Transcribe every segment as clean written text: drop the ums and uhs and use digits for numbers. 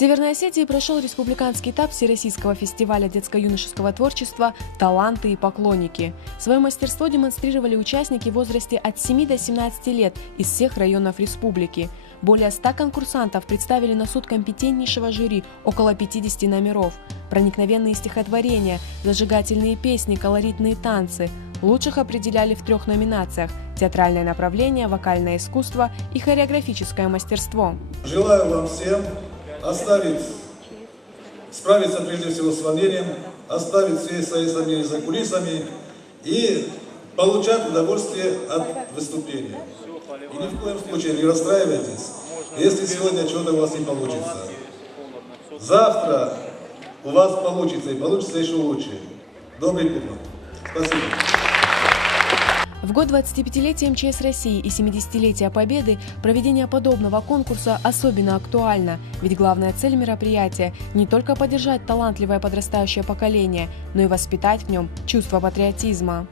Северной Осетии прошел республиканский этап Всероссийского фестиваля детско-юношеского творчества «Таланты и поклонники». Свое мастерство демонстрировали участники в возрасте от 7 до 17 лет из всех районов республики. Более 100 конкурсантов представили на суд компетентнейшего жюри около 50 номеров. Проникновенные стихотворения, зажигательные песни, колоритные танцы. Лучших определяли в 3 номинациях – театральное направление, вокальное искусство и хореографическое мастерство. Желаю вам всем справиться прежде всего с волнением, оставить все свои сомнения за кулисами и получать удовольствие от выступления. И ни в коем случае не расстраивайтесь, если сегодня что-то у вас не получится. Завтра у вас получится, и получится еще лучше. Добрый путь. Спасибо. В год 25-летия МЧС России и 70-летия Победы проведение подобного конкурса особенно актуально, ведь главная цель мероприятия – не только поддержать талантливое подрастающее поколение, но и воспитать в нем чувство патриотизма.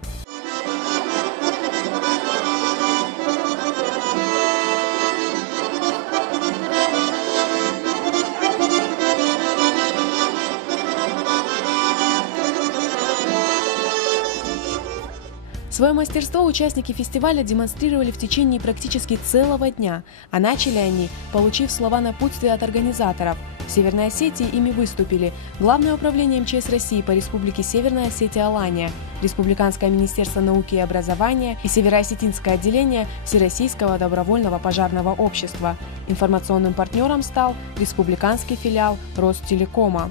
Свое мастерство участники фестиваля демонстрировали в течение практически целого дня, а начали они, получив слова напутствия от организаторов. В Северной Осетии ими выступили Главное управление МЧС России по Республике Северная Осетия Алания, Республиканское министерство науки и образования и Североосетинское отделение Всероссийского добровольного пожарного общества. Информационным партнером стал республиканский филиал Ростелекома.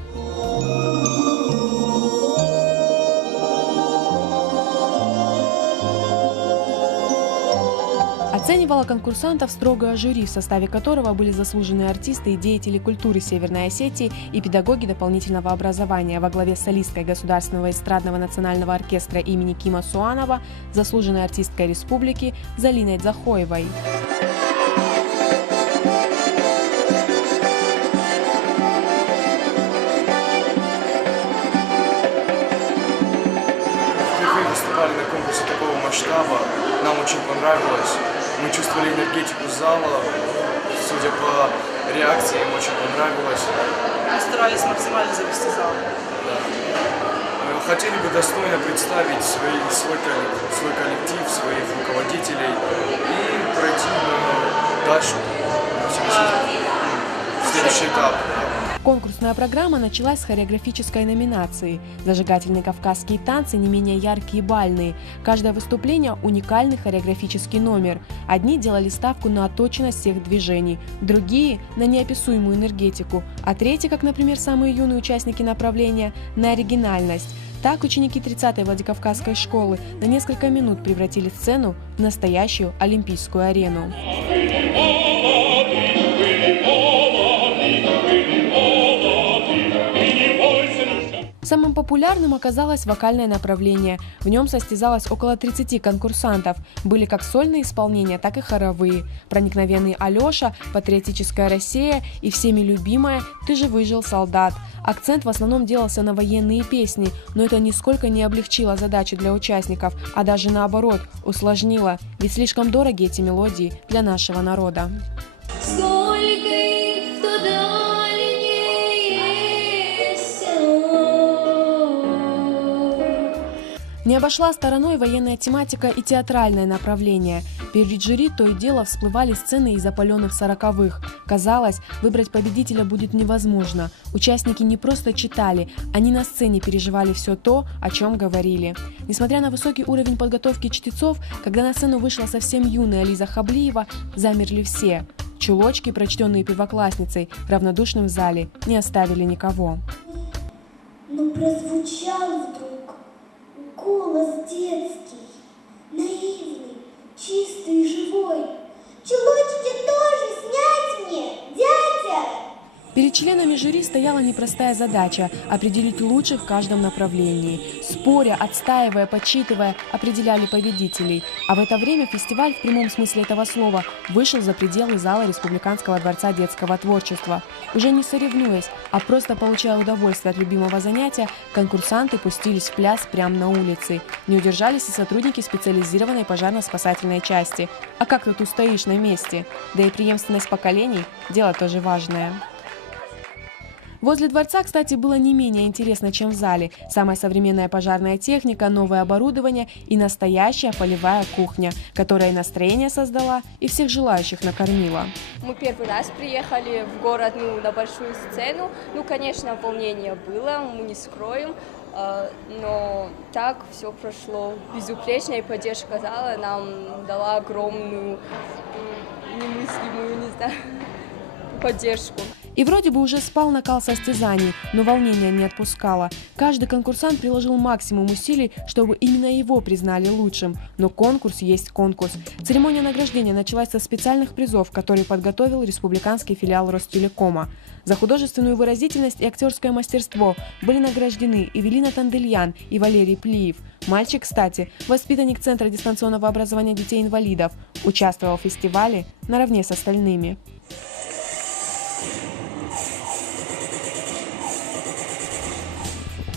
Оценивало конкурсантов строгое жюри, в составе которого были заслуженные артисты и деятели культуры Северной Осетии и педагоги дополнительного образования во главе с солисткой Государственного эстрадного национального оркестра имени Кима Суанова, заслуженной артисткой республики Залиной Дзахоевой. Впервые выступали на конкурсе такого масштаба, нам очень понравилось. Мы чувствовали энергетику зала, судя по реакции, им очень понравилось. Мы старались максимально завести зал. Да. Хотели бы достойно представить свой коллектив, своих руководителей и пройти дальше в следующий этап. Конкурсная программа началась с хореографической номинации. Зажигательные кавказские танцы не менее яркие и бальные. Каждое выступление – уникальный хореографический номер. Одни делали ставку на отточенность всех движений, другие – на неописуемую энергетику, а третьи, как, например, самые юные участники направления, на оригинальность. Так ученики 30-й Владикавказской школы на несколько минут превратили сцену в настоящую олимпийскую арену. Самым популярным оказалось вокальное направление. В нем состязалось около 30 конкурсантов. Были как сольные исполнения, так и хоровые. Проникновенный Алеша, патриотическая Россия и всеми любимая «Ты же выжил, солдат». Акцент в основном делался на военные песни, но это нисколько не облегчило задачу для участников, а даже наоборот, усложнило, ведь слишком дороги эти мелодии для нашего народа. Не обошла стороной военная тематика и театральное направление. Перед жюри то и дело всплывали сцены из опаленных 40-х. Казалось, выбрать победителя будет невозможно. Участники не просто читали, они на сцене переживали все то, о чем говорили. Несмотря на высокий уровень подготовки чтецов, когда на сцену вышла совсем юная Лиза Хаблиева, замерли все. Чулочки, прочтенные первоклассницей, в равнодушном зале не оставили никого. Но прозвучал вдруг голос детский, наивный, чистый и живой. Чулочки тоже снять мне, дядя! Перед членами жюри стояла непростая задача – определить лучших в каждом направлении. Споря, отстаивая, подсчитывая, определяли победителей. А в это время фестиваль, в прямом смысле этого слова, вышел за пределы зала Республиканского дворца детского творчества. Уже не соревнуясь, а просто получая удовольствие от любимого занятия, конкурсанты пустились в пляс прямо на улице. Не удержались и сотрудники специализированной пожарно-спасательной части. А как тут устоишь на месте? Да и преемственность поколений – дело тоже важное. Возле дворца, кстати, было не менее интересно, чем в зале. Самая современная пожарная техника, новое оборудование и настоящая полевая кухня, которая и настроение создала, и всех желающих накормила. Мы первый раз приехали в город, на большую сцену. Конечно, волнение было, мы не скроем, но так все прошло безупречно, и поддержка зала нам дала огромную, немыслимую, не знаю, поддержку. И вроде бы уже спал накал состязаний, но волнение не отпускало. Каждый конкурсант приложил максимум усилий, чтобы именно его признали лучшим. Но конкурс есть конкурс. Церемония награждения началась со специальных призов, которые подготовил республиканский филиал Ростелекома. За художественную выразительность и актерское мастерство были награждены Эвелина Тандельян и Валерий Плиев. Мальчик, кстати, воспитанник Центра дистанционного образования детей-инвалидов, участвовал в фестивале наравне с остальными.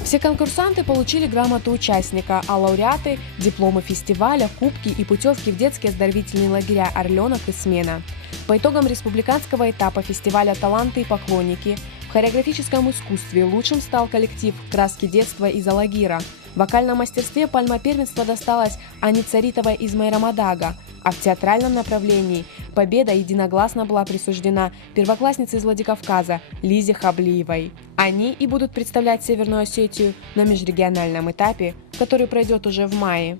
Все конкурсанты получили грамоту участника, а лауреаты – дипломы фестиваля, кубки и путевки в детские оздоровительные лагеря «Орленок» и «Смена». По итогам республиканского этапа фестиваля «Таланты и поклонники» в хореографическом искусстве лучшим стал коллектив «Краски детства» из Алагира. В вокальном мастерстве пальма первенства досталась Ане Царитовой из Майрамадага, а в театральном направлении победа единогласно была присуждена первокласснице из Владикавказа Лизе Хаблиевой. Они и будут представлять Северную Осетию на межрегиональном этапе, который пройдет уже в мае.